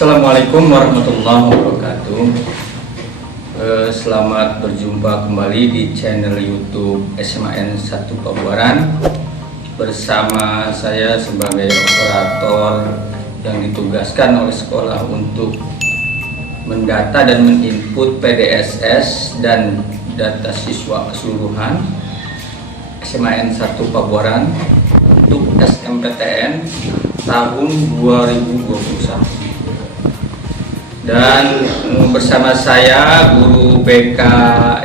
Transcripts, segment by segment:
Assalamualaikum warahmatullahi wabarakatuh. Selamat berjumpa kembali di channel YouTube SMAN 1 Pabuaran bersama saya sebagai operator yang ditugaskan oleh sekolah untuk mendata dan menginput PDSS dan data siswa keseluruhan SMAN 1 Pabuaran untuk SMPTN tahun 2021. Dan bersama saya guru BK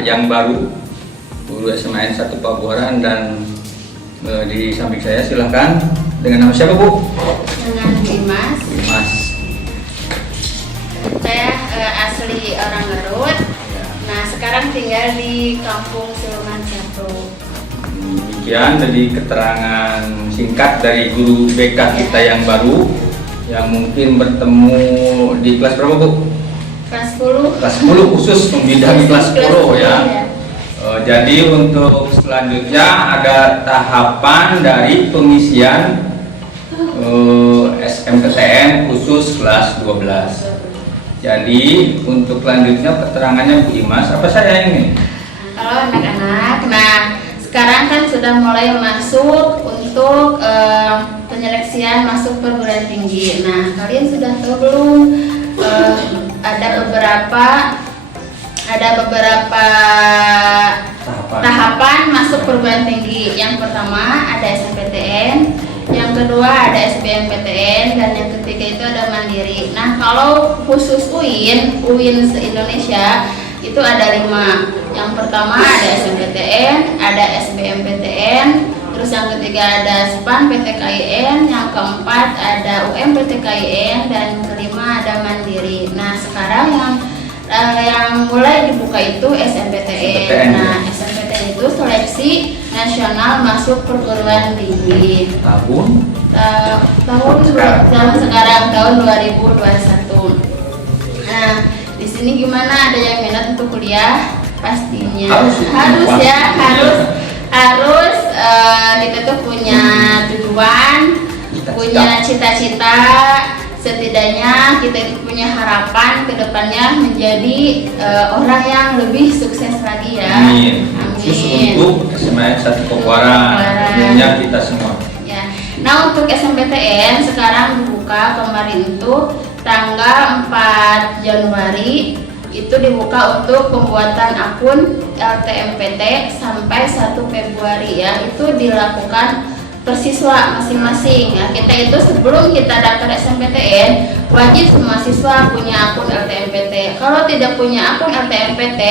yang baru, guru SMAN 1 Pabuaran, dan di samping saya silahkan dengan nama siapa Bu? Dengan Dimas. Dimas. Saya asli orang Garut. Nah sekarang tinggal di Kampung Siluman Jatuh. Demikian dari keterangan singkat dari guru BK kita yang baru, yang mungkin bertemu di kelas berapa Bu? Kelas 10. Kelas 10 khusus membidangi kelas 10 ya. Jadi untuk selanjutnya ada tahapan dari pengisian SMPTN khusus kelas 12. Jadi untuk selanjutnya keterangannya Bu Dimas, apa saya ini? Halo anak-anak. Nah sekarang kan sudah mulai masuk untuk penyeleksian masuk perguruan tinggi. Nah kalian sudah tahu belum? Ada beberapa tahapan masuk perguruan tinggi. Yang pertama ada SNMPTN, yang kedua ada SBMPTN, dan yang ketiga itu ada mandiri. Nah kalau khusus UIN se-Indonesia itu ada 5. Yang pertama ada SNMPTN, ada SBMPTN, terus yang ketiga ada SPAN PTKIN, yang keempat ada UMPTKIN, dan yang kelima ada mandiri. Nah sekarang yang mulai dibuka itu SNMPTN. Nah SNMPTN itu seleksi nasional masuk perguruan tinggi tahun sekarang tahun 2021. Nah di sini gimana, ada yang minat untuk kuliah? Pastinya harus kita tuh punya tujuan, punya cita-cita, setidaknya kita itu punya harapan ke depannya menjadi orang yang lebih sukses lagi ya. Amin. Khusus untuk SMAN 1 Pabuaran, tentunya kita semua. Ya. Nah untuk SMPTN sekarang dibuka kemarin itu tanggal 4 Januari itu dibuka untuk pembuatan akun LTMPT sampai 1 Februari ya. Itu dilakukan persiswa masing-masing ya. Kita itu sebelum kita daftar SNMPTN wajib semua siswa punya akun LTMPT. Kalau tidak punya akun LTMPT,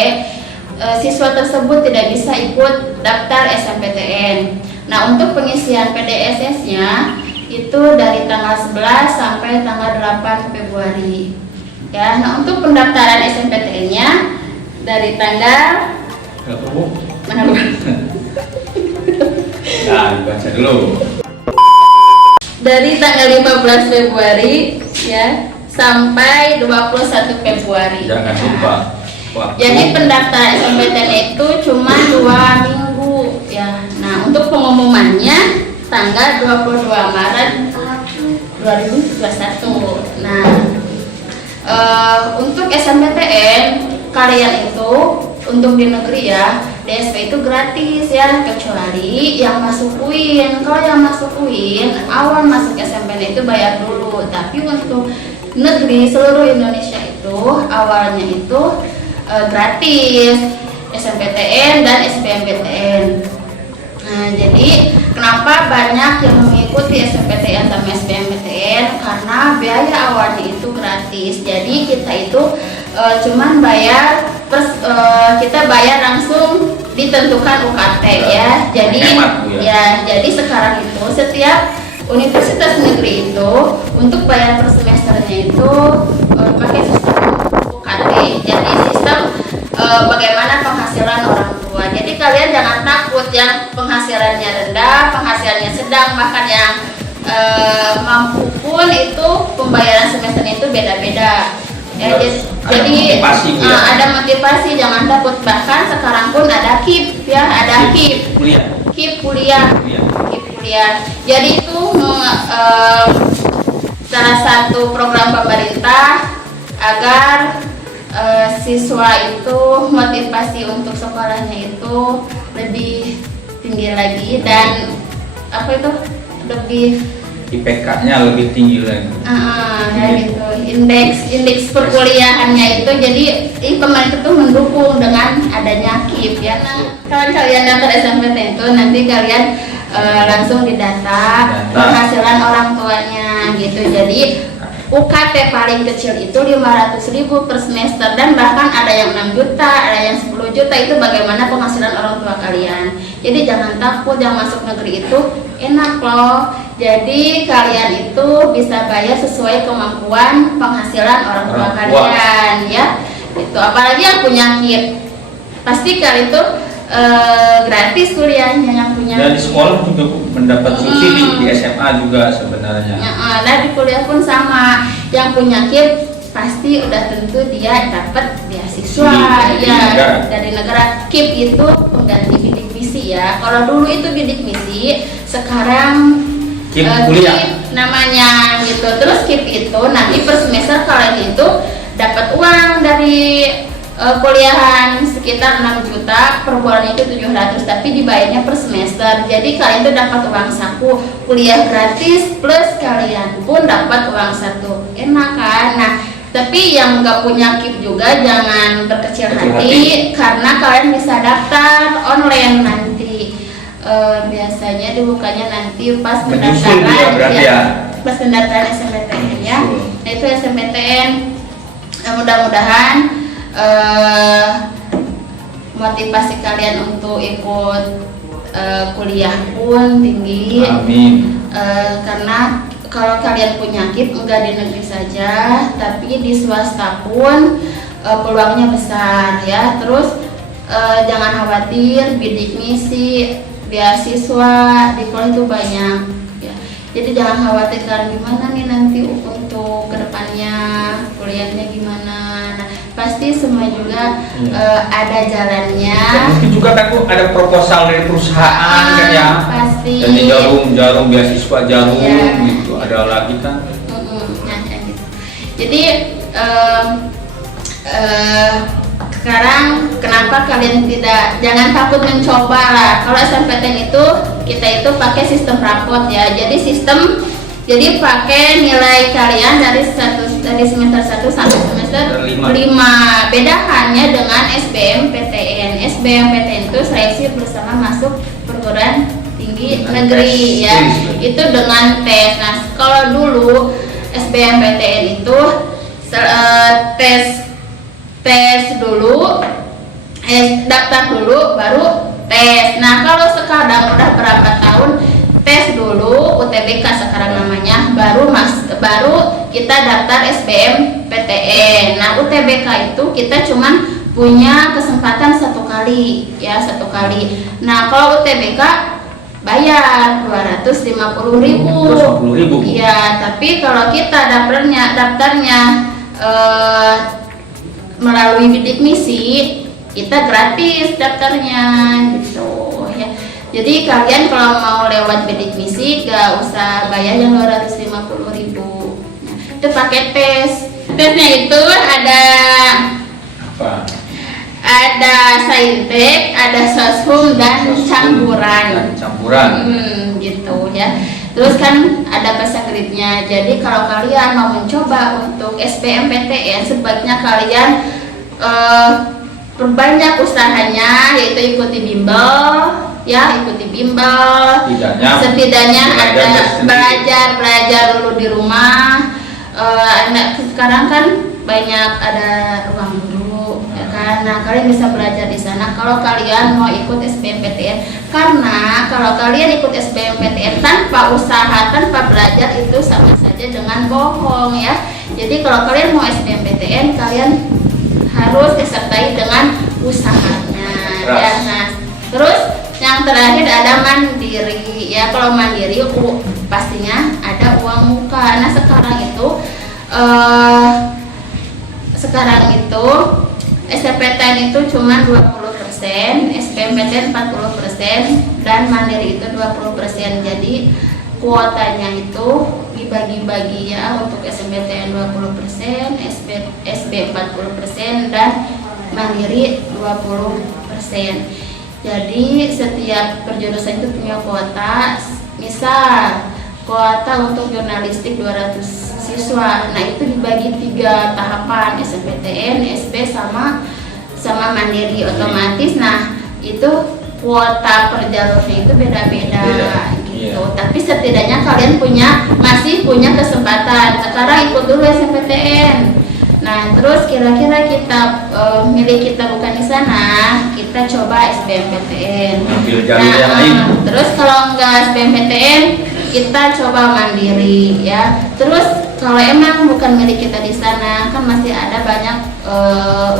siswa tersebut tidak bisa ikut daftar SNMPTN. Nah untuk pengisian PDSS-nya itu dari tanggal 11 sampai tanggal 8 Februari. Ya, nah untuk pendaftaran SNMPTN-nya dari tanggal mana Bu? Nah, dibaca dulu. Dari tanggal 15 Februari ya sampai 21 Februari. Jangan lupa waktu. Jadi pendaftaran SNMPTN itu cuma 2 minggu ya. Nah, untuk pengumumannya tanggal 22 Maret 2021. Nah, untuk SNMPTN kalian itu untuk di negeri ya, DSP itu gratis ya, kecuali yang masuk UIN. Kalau yang masuk UIN awal masuk SNMPTN itu bayar dulu, tapi untuk negeri seluruh Indonesia itu awalnya itu gratis SNMPTN dan SBMPTN. Nah, jadi kenapa banyak yang mengikuti SNMPTN sama SBMPTN? Karena biaya awalnya itu gratis. Jadi kita itu cuman bayar kita bayar langsung ditentukan UKT ya. Jadi jadi sekarang itu setiap universitas negeri itu untuk bayar per semesternya itu pakai sistem UKT. Jadi sistem bagaimana penghasilan orang tua. Jadi kalian jangan takut yang penghasilannya rendah, penghasilannya sedang, bahkan yang mampu pun itu pembayaran semesternya itu beda-beda. Ya, jadi ada motivasi, jangan takut. Bahkan sekarang pun ada KIP ya, ada KIP kuliah. Jadi itu salah satu program pemerintah agar siswa itu motivasi untuk sekolahnya itu lebih tinggi lagi dan apa itu lebih IPK-nya lebih tinggi lagi. ya gitu. Indeks perkuliahannya itu jadi pemerintah itu mendukung dengan adanya KIP ya. Nah, kalau kalian daftar SNMPTN itu nanti kalian langsung didata penghasilan orang tuanya gitu. Jadi UKT paling kecil itu 500.000 per semester dan bahkan ada yang 6 juta, ada yang 10 juta, itu bagaimana penghasilan orang tua kalian. Jadi jangan takut, yang masuk negeri itu enak loh. Jadi kalian itu bisa bayar sesuai kemampuan penghasilan orang tua kalian ya. Itu apalagi yang punya KIP. Pasti kalian itu gratis kuliahnya yang punya. Dan di sekolah juga mendapat subsidi, di SMA juga sebenarnya. Nah di kuliah pun sama, yang punya KIP pasti udah tentu dia dapat beasiswa dari negara. KIP itu pengganti bidik misi ya. Kalau dulu itu bidik misi, sekarang KIP kuliah namanya gitu. Terus KIP itu nanti per semester kalian itu dapat uang dari kuliahan sekitar 6 juta, per bulannya itu 700, tapi dibayarnya per semester. Jadi kalian itu dapat uang saku, kuliah gratis plus kalian pun dapat uang satu. Enak kan? Nah, tapi yang nggak punya KIP juga jangan berkecil hati karena kalian bisa daftar online nanti. Biasanya dibukanya nanti pas pendaftaran pas pendaftaran SNMPTN ya. Nah, itu SNMPTN mudah-mudahan motivasi kalian untuk ikut kuliah pun tinggi. Amin. Karena kalau kalian punya KIP enggak di negeri saja, tapi di swasta pun peluangnya besar ya. Terus jangan khawatir, bidik misi, beasiswa di kuliah itu banyak ya. Jadi jangan khawatir kalian gimana nih nanti untuk kedepannya kuliahnya gimana. Nah, pasti semua juga ada jalannya. Dan mungkin juga kan Bu ada proposal dari perusahaan kan ya. Pasti. Jadi jarum beasiswa gitu. Ada lagi kan. Nah, gitu. Jadi sekarang kenapa kalian jangan takut mencoba lah. Kalau SNMPTN itu kita itu pakai sistem rapot ya. Jadi pakai nilai kalian dari semester 1 sampai semester 5. Beda hanya dengan SBMPTN. SBMPTN itu seleksi bersama masuk perguruan tinggi negeri ya. Itu dengan tes. Nah, kalau dulu SBMPTN itu tes dulu, daftar dulu baru tes. Nah, kalau sekarang udah berapa tahun, tes dulu UTBK sekarang namanya, baru kita daftar SBMPTN. Nah, UTBK itu kita cuman punya kesempatan satu kali. Nah, kalau UTBK bayar 250.000. Iya, tapi kalau kita daftarnya melalui bidik misi, kita gratis daftarnya gitu ya. Jadi kalian kalau mau lewat bidik misi gak usah bayar yang 250.000. Nah, itu pakai tes. Tesnya itu ada apa? Ada saintek, ada soshum dan campuran. Gitu ya. Terus kan ada bahasa gridnya. Jadi kalau kalian mau mencoba untuk SBMPTN, sebaiknya kalian perbanyak usahanya, yaitu ikuti bimbel ya, setidaknya ada belajar dulu di rumah. Sekarang kan banyak ada ruang guru ya kan. Nah, kalian bisa belajar di sana kalau kalian mau ikut SBMPTN. Karena kalau kalian ikut SBMPTN tanpa usaha, tanpa belajar, itu sama saja dengan bohong ya. Jadi kalau kalian mau SBMPTN, kalian harus disertai dengan usahanya ya. Nah, terus yang terakhir ada mandiri ya. Kalau mandiri pastinya ada uang muka. Nah, sekarang itu SNMPTN itu cuma 20%, SBMPTN 40%, dan mandiri itu 20%. Jadi kuotanya itu dibagi-bagi ya, untuk SNMPTN 20%, SB 40%, dan Mandiri 20%. Jadi setiap perjurusan itu punya kuota. Misal kuota untuk jurnalistik 200 siswa. Nah, itu dibagi 3 tahapan, SNMPTN, SB sama Mandiri otomatis. Nah, itu kuota per jalurnya itu beda-beda gitu. Tapi setidaknya kalian masih punya kesempatan. Sekarang ikut dulu SNMPTN. Nah, terus kira-kira kita milik kita bukan di sana, kita coba SBMPTN. Ambil jalur yang lain. Terus kalau enggak SBMPTN, kita coba Mandiri ya. Terus kalau emang bukan milik kita di sana, kan masih ada banyak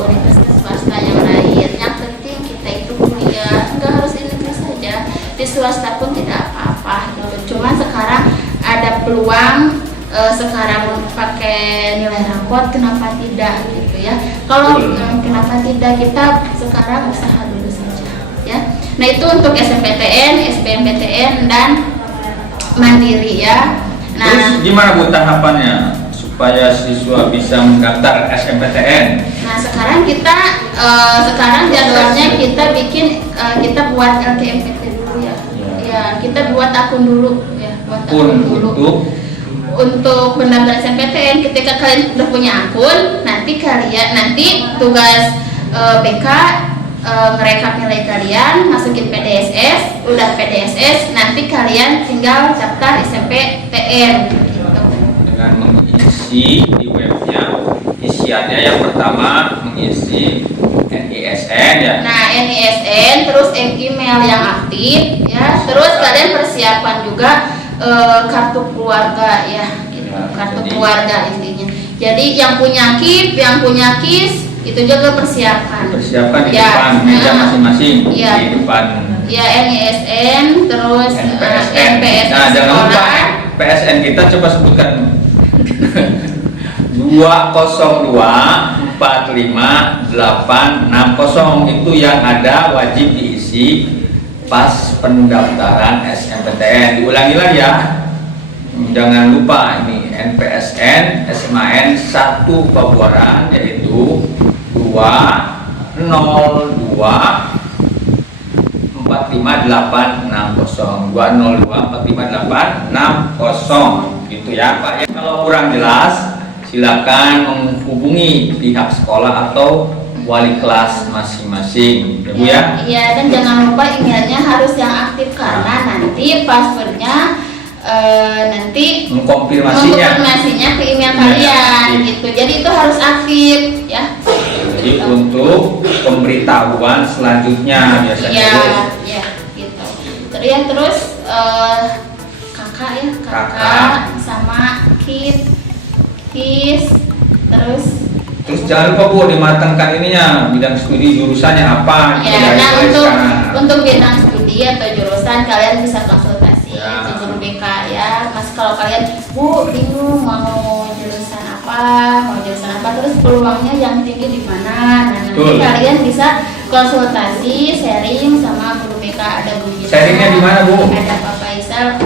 universitas swasta yang lain. Yang penting kita itu kuliah, enggak harus di negeri saja. Di swasta pun tidak apa-apa gitu. Cuman sekarang ada peluang. Sekarang pakai nilai rapot, kenapa tidak gitu ya? Kalau kenapa tidak, kita sekarang usaha dulu saja ya. Nah, itu untuk SNMPTN, SBMPTN, dan Mandiri ya. Nah, terus gimana Bu tahapannya supaya siswa bisa mendaftar SNMPTN? Nah, sekarang sekarang jadwalnya kita bikin, kita buat LKMPT dulu ya. Ya, kita buat akun dulu ya, untuk pendaftaran SNMPTN. Ketika kalian udah punya akun, nanti tugas BK ngerekap nilai kalian, masukin PDSS, udah PDSS, nanti kalian tinggal daftar SNMPTN gitu. Dengan mengisi di webnya, isiannya yang pertama mengisi NISN ya. Nah, NISN, terus email yang aktif ya, terus kalian persiapan juga kartu keluarga ya, gitu. Kartu keluarga intinya. Jadi yang punya KIP, yang punya KIS itu juga persiapan di ya, depan meja masing-masing ya, di depan ya, NISN, terus NPSN. NPSN. Nah, jangan lupa PSN kita, coba sebutkan 202458560 itu yang ada wajib diisi pas pendaftaran SNMPTN. Diulangi lagi ya, jangan lupa ini NPSN SMAN 1 Pabuaran, yaitu 202458660 gitu ya Pak ya. Kalau kurang jelas silakan menghubungi pihak sekolah atau wali kelas masing-masing ya Bu ya. Iya, dan jangan lupa emailnya harus yang aktif, karena nanti passwordnya nanti mengkonfirmasinya ke email kalian gitu. Jadi itu harus aktif ya. Jadi untuk pemberitahuan selanjutnya biasanya Bu. Iya, gitu. Terus kakak sama KIS, terus jangan lupa Bu dimatangkan ininya, bidang studi jurusannya apa ya. Nah, untuk bidang studi atau jurusan kalian bisa konsultasi ke guru BK ya. Mas, kalau kalian Bu bingung mau jurusan apa, terus peluangnya yang tinggi di mana, nah nanti kalian bisa konsultasi, sharing sama guru BK. Ada Bu Gita, sharingnya di mana Bu? Ada Pak Faisal.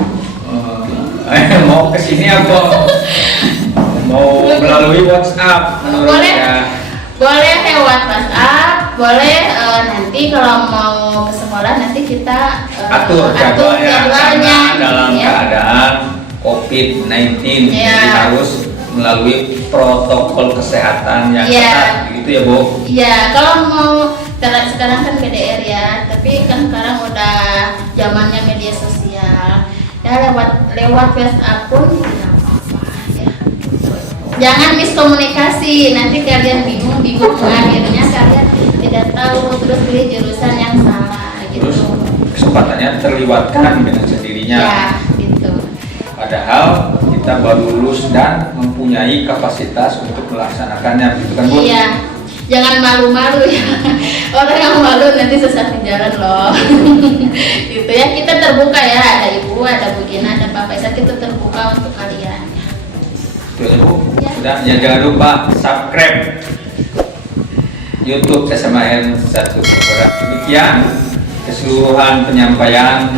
Mau kesini apa? Mau melalui WhatsApp? Boleh lewat WhatsApp, boleh nanti kalau mau ke sekolah nanti kita atur jadwalnya dalam keadaan COVID-19 jadi harus melalui protokol kesehatan yang ketat gitu ya Bu. Iya, kalau mau sekarang kan PDR ya, tapi kan sekarang udah zamannya media sosial ya, lewat WhatsApp pun tidak apa-apa ya. Jangan miskomunikasi, nanti kalian bingung akhirnya kalian tidak tahu, terus pilih jurusan yang salah gitu. Terus kesempatannya terlewatkan dengan sendirinya ya gitu. Padahal kita baru lulus dan mempunyai kapasitas untuk melaksanakannya gitu kan Bu? Iya, jangan malu-malu ya. Orang yang malu nanti sesat di jalan loh. Gitu ya, kita terbuka ya, ada Ibu, ada Bu Gina, ada Pak Faisal, kita terbuka untuk kalian. Betul Bu, sudah ya, jangan lupa subscribe YouTube SMAN 1 Pabuaran. Demikian keseluruhan penyampaian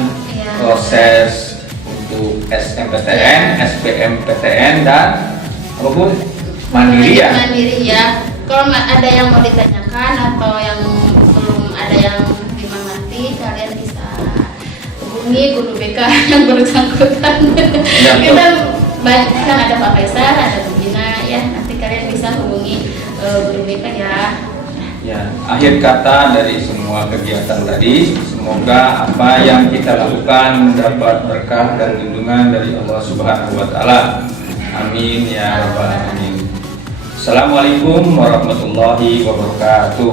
proses untuk SMPTN, SBMPTN dan apa Bu? Mandiri ya. Mandiri ya. Kalau ada yang mau ditanyakan atau yang belum ada yang dimengerti, kalian bisa hubungi guru BK yang bersangkutan. Ya, Kita banyak kan, ada Pak Faisal, ada Bu Gina ya. Nanti kalian bisa hubungi guru BK ya. Ya, akhir kata dari semua kegiatan tadi, semoga apa yang kita lakukan mendapat berkah dan lindungan dari Allah Subhanahu wa taala. Amin ya rabbal alamin. Assalamualaikum warahmatullahi wabarakatuh.